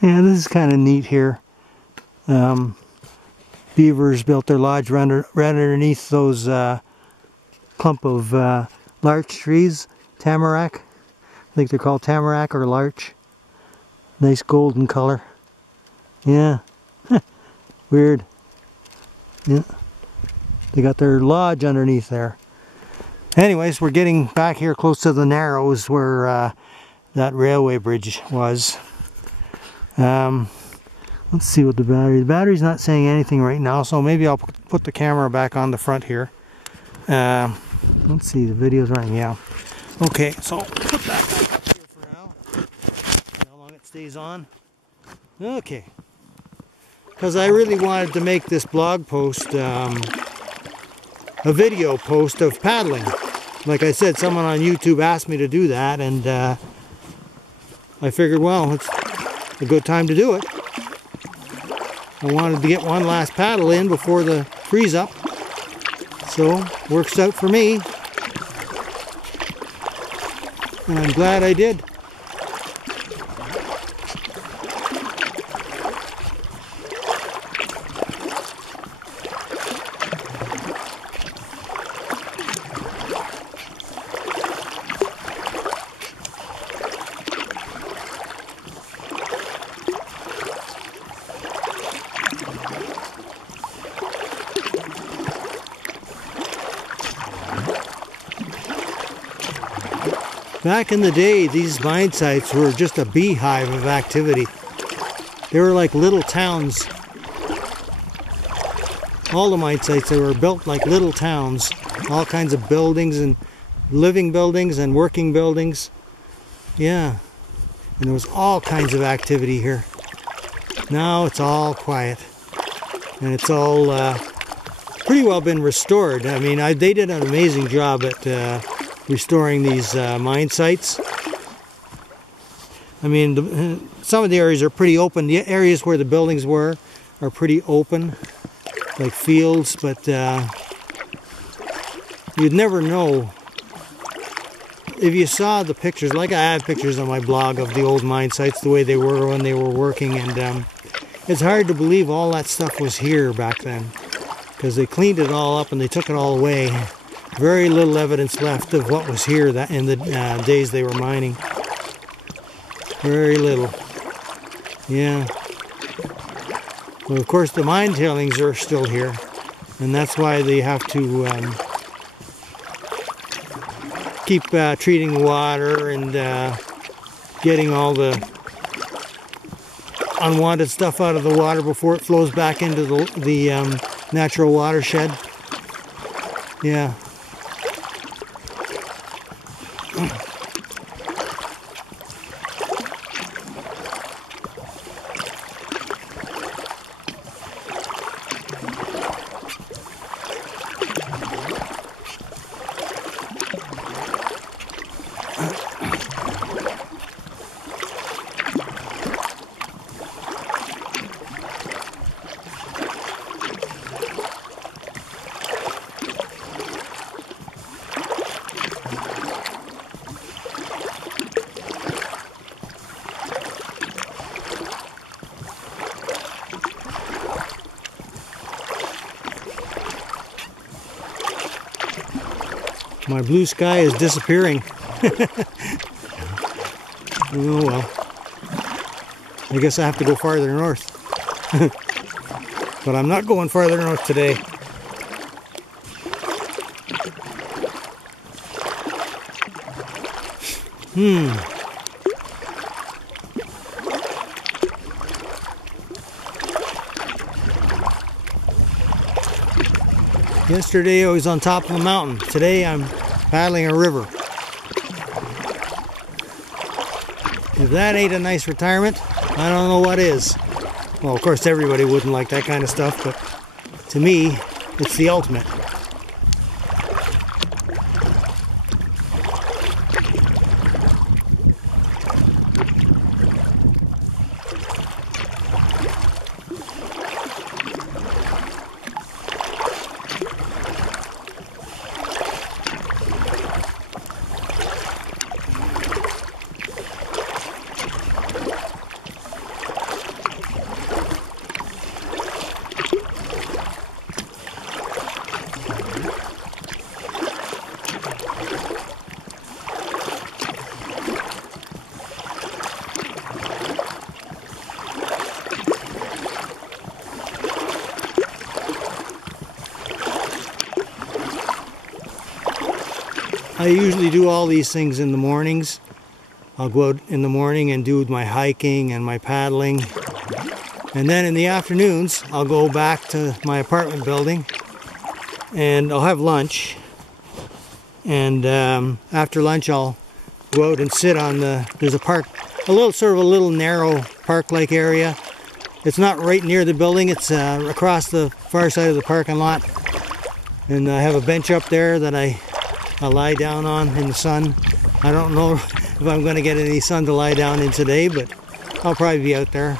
Yeah, this is kind of neat here. Beavers built their lodge right underneath those clump of larch trees, tamarack. I think they're called tamarack or larch. Nice golden color. Yeah, weird. Yeah, they got their lodge underneath there. Anyways, we're getting back here close to the Narrows where that railway bridge was. Let's see what the battery's not saying anything right now, so maybe I'll put the camera back on the front here. Let's see, the video's running, yeah. Okay, so put that back up here for now. See how long it stays on. Okay. Because I really wanted to make this blog post a video post of paddling. Like I said, someone on YouTube asked me to do that, and I figured, well, it's a good time to do it. I wanted to get one last paddle in before the freeze up, so works out for me, and I'm glad I did. Back in the day, these mine sites were just a beehive of activity. They were like little towns. All the mine sites, they were built like little towns. All kinds of buildings, and living buildings and working buildings. Yeah, and there was all kinds of activity here. Now it's all quiet. And it's all pretty well been restored. I mean, they did an amazing job at restoring these mine sites. I mean, some of the areas are pretty open. The areas where the buildings were are pretty open, like fields, but you'd never know. If you saw the pictures, like I have pictures on my blog of the old mine sites, the way they were when they were working, and it's hard to believe all that stuff was here back then, because they cleaned it all up and they took it all away. Very little evidence left of what was here that in the days they were mining. Very little. Yeah. Well, of course, the mine tailings are still here, and that's why they have to keep treating the water and getting all the unwanted stuff out of the water before it flows back into the natural watershed. Yeah. My blue sky is disappearing. Oh well. I guess I have to go farther north. But I'm not going farther north today. Yesterday I was on top of the mountain. Today I'm paddling a river. If that ain't a nice retirement, I don't know what is. Well, of course everybody wouldn't like that kind of stuff, but to me, it's the ultimate. I usually do all these things in the mornings. I'll go out in the morning and do my hiking and my paddling. And then in the afternoons, I'll go back to my apartment building and I'll have lunch. And after lunch, I'll go out and sit on there's a park, a little narrow park-like area. It's not right near the building, it's across the far side of the parking lot. And I have a bench up there that I lie down on in the sun. I don't know if I'm going to get any sun to lie down in today, but I'll probably be out there.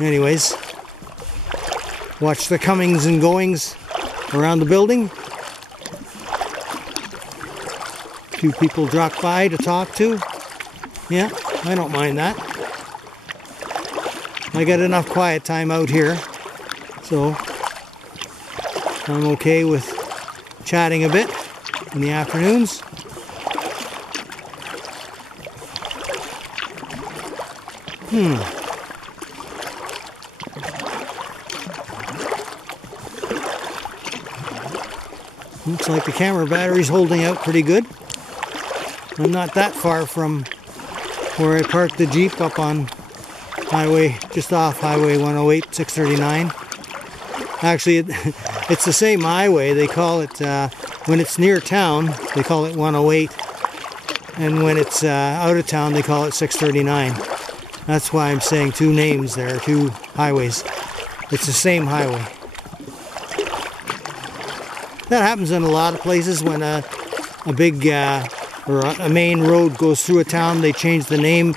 Anyways, watch the comings and goings around the building. A few people drop by to talk to. Yeah, I don't mind that. I got enough quiet time out here, so I'm okay with chatting a bit in the afternoons. Looks like the camera battery's holding out pretty good. I'm not that far from where I parked the Jeep up on highway, just off Highway 108, 639. Actually, it's the same highway. They call it, when it's near town, they call it 108. And when it's out of town, they call it 639. That's why I'm saying two names there, two highways. It's the same highway. That happens in a lot of places when a big or a main road goes through a town. They change the name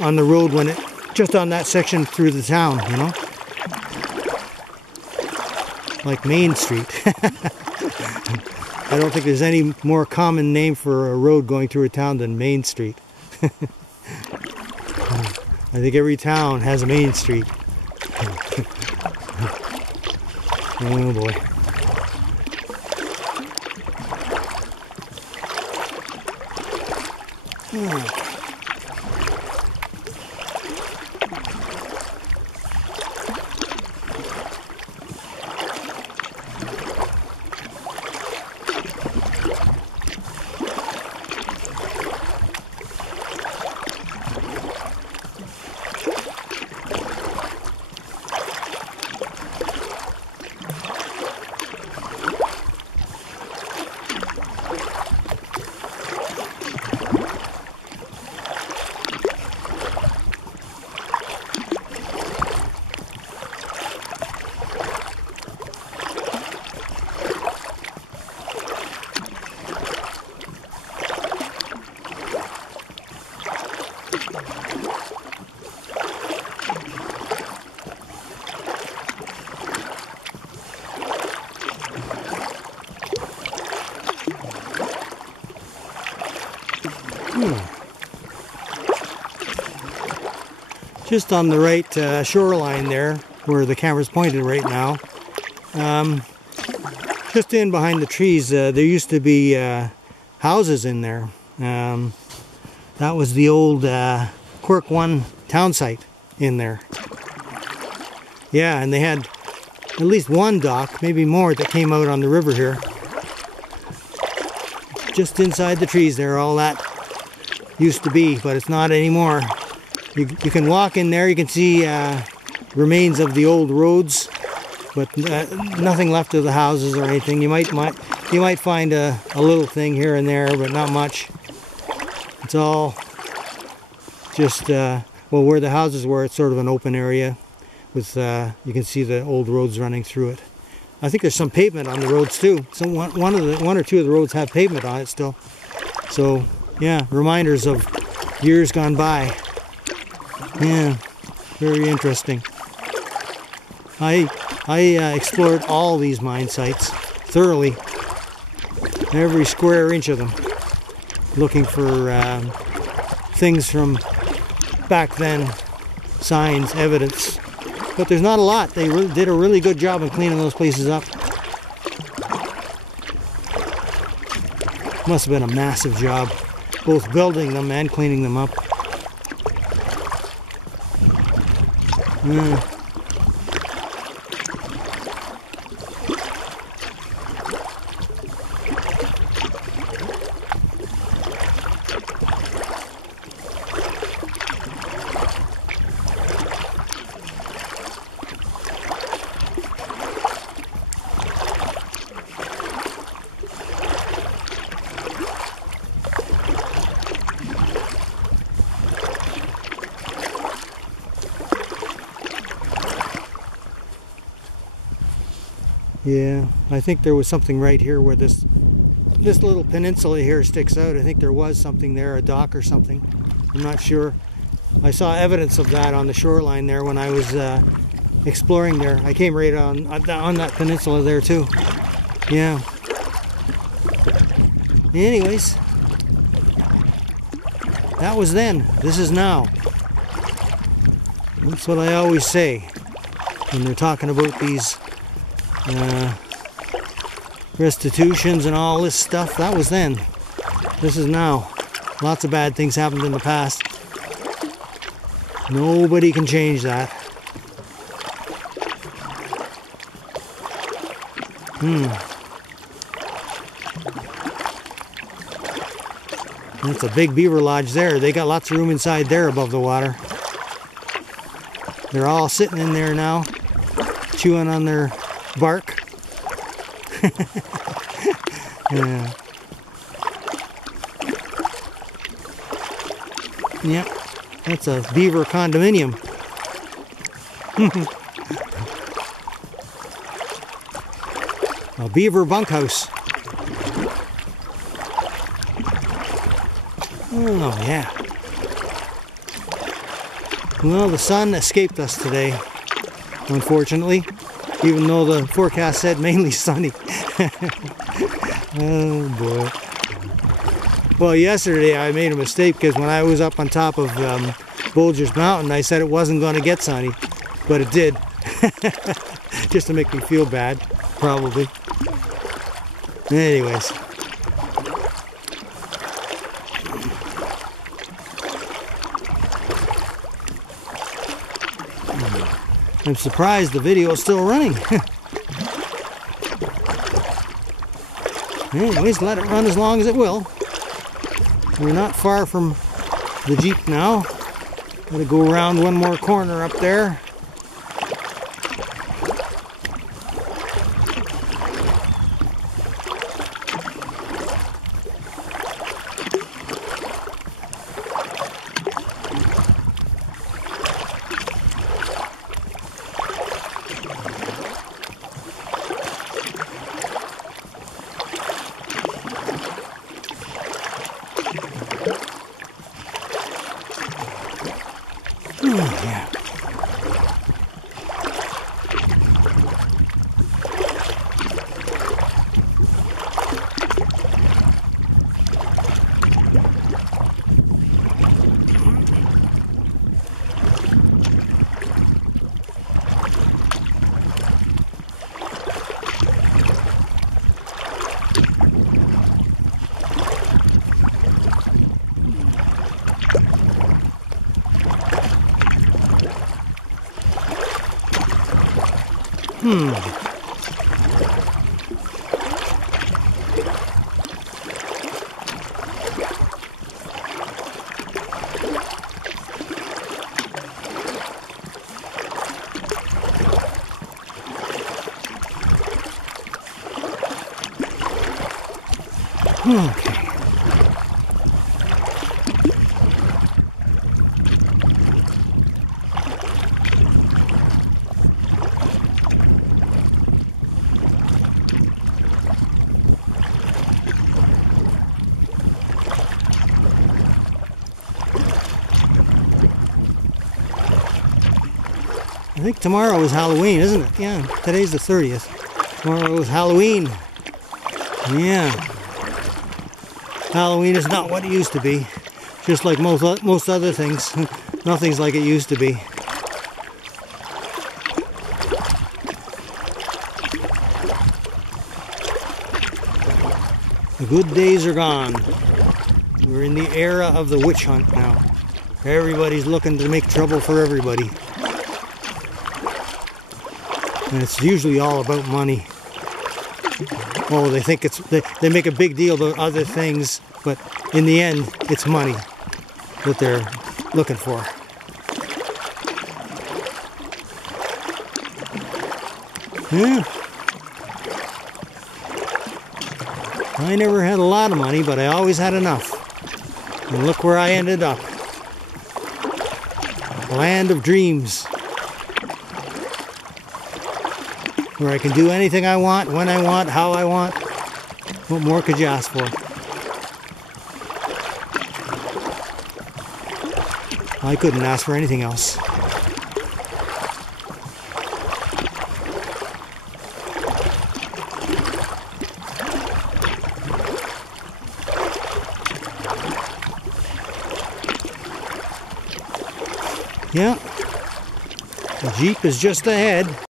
on the road when it just on that section through the town, you know, like Main Street. I don't think there's any more common name for a road going through a town than Main Street. I think every town has a Main Street. Oh boy. Just on the right shoreline there, where the camera's pointed right now, just in behind the trees, there used to be houses in there. That was the old Quirk 1 town site in there. Yeah, and they had at least one dock, maybe more, that came out on the river here. Just inside the trees there, all that used to be, but it's not anymore. You can walk in there, you can see remains of the old roads, but nothing left of the houses or anything. You might find a little thing here and there, but not much. It's all just, well, where the houses were, it's sort of an open area with, you can see the old roads running through it. I think there's some pavement on the roads too. So one or two of the roads have pavement on it still. So yeah, reminders of years gone by. Yeah, very interesting. I explored all these mine sites thoroughly, every square inch of them, looking for things from back then, signs, evidence. But there's not a lot. They did a really good job of cleaning those places up. Must have been a massive job, both building them and cleaning them up. Yeah. Yeah, I think there was something right here where this little peninsula here sticks out. I think there was something there, a dock or something. I'm not sure. I saw evidence of that on the shoreline there when I was exploring there. I came right on that peninsula there too. Yeah. Anyways, that was then. This is now. That's what I always say when they're talking about these restitutions and all this stuff. That was then. This is now. Lots of bad things happened in the past. Nobody can change that. That's a big beaver lodge there. They got lots of room inside there above the water. They're all sitting in there now, chewing on their bark. Yeah. Yep, that's a beaver condominium. A beaver bunkhouse. Oh, yeah. Well, the sun escaped us today, unfortunately, even though the forecast said mainly sunny. Oh, boy. Well, yesterday I made a mistake because when I was up on top of Bulger's Mountain, I said it wasn't going to get sunny, but it did. Just to make me feel bad, probably. Anyways. I'm surprised the video is still running. Anyways, let it run as long as it will. We're not far from the Jeep now. Gotta go around one more corner up there. Yeah. Okay. I think tomorrow is Halloween, isn't it? Yeah, today's the 30th. Tomorrow is Halloween. Yeah. Halloween is not what it used to be. Just like most other things. Nothing's like it used to be. The good days are gone. We're in the era of the witch hunt now. Everybody's looking to make trouble for everybody. And it's usually all about money. Oh, they think they make a big deal about other things, but in the end, it's money that they're looking for. Yeah. I never had a lot of money, but I always had enough. And look where I ended up. Land of dreams. where I can do anything I want, when I want, how I want. What more could you ask for? I couldn't ask for anything else. Yeah, the Jeep is just ahead.